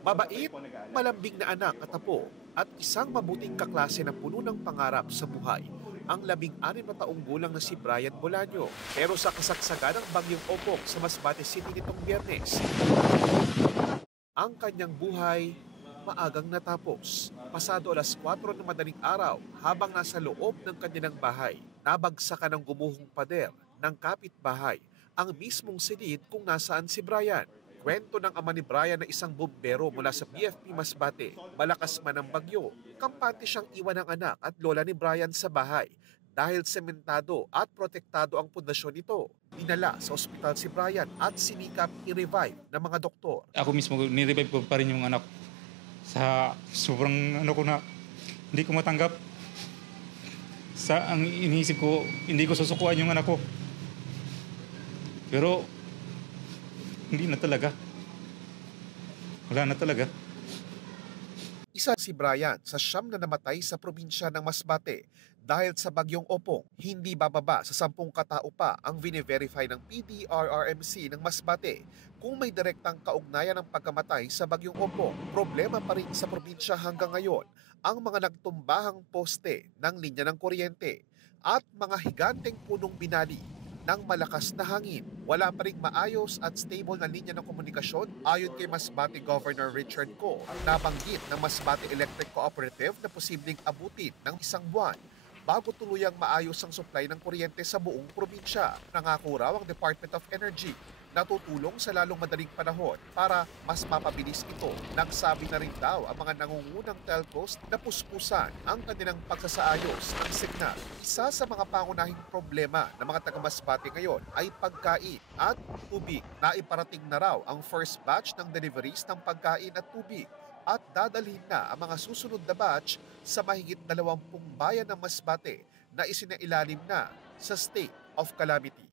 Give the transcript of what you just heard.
Mabait, malambing na anak at apo, at isang mabuting kaklase na puno ng pangarap sa buhay ang 16 na taong gulang na si Brian Bolaño. Pero sa kasagsagan ng bagyong Opong sa Masbate City nitong Biyernes, ang kanyang buhay maagang natapos. Pasado alas 4 ng madaling araw habang nasa loob ng kanilang bahay, nabagsakan ng gumuhong pader ng kapitbahay ang mismong silid kung nasaan si Brian. Kwento ng ama ni Brian na isang bumbero mula sa BFP Masbate, malakas man ang bagyo, kampante siyang iwan ng anak at lola ni Brian sa bahay dahil sementado at protektado ang pundasyon nito. Dinala sa ospital si Brian at sinikap i-revive ng mga doktor. Ako mismo, ni-revive ko pa rin yung anak sa sobrang ano ko na hindi ko matanggap. Sa ang iniisip ko, hindi ko susukuan yung anak ko. Pero hindi na talaga. Wala na talaga. Isa si Brian sa siyam na namatay sa probinsya ng Masbate dahil sa bagyong Opong. Hindi bababa sa 10 katao pa ang vine-verify ng PDRRMC ng Masbate kung may direktang kaugnayan ng pagkamatay sa bagyong Opong. Problema pa rin sa probinsya hanggang ngayon ang mga nagtumbahang poste ng linya ng kuryente at mga higanteng punong binali ng malakas na hangin. Wala pa ring maayos at stable na linya ng komunikasyon ayon kay Masbate Governor Richard Ko. Nabanggit ng Masbate Electric Cooperative na posibleng abutin ng 1 buwan bago tuluyang maayos ang supply ng kuryente sa buong probinsya. Nangako raw ang Department of Energy na tutulong sa lalong madaling panahon para mas mapabilis ito. Nagsabi na rin daw ang mga nangungunang telcos na puspusan ang kanilang pagsasaayos ng signal. Isa sa mga pangunahing problema ng mga taga-Masbate ngayon ay pagkain at tubig. Naiparating na raw ang first batch ng deliveries ng pagkain at tubig at dadalhin na ang mga susunod na batch sa mahigit 20 bayan ng Masbate na isinailalim na sa state of calamity.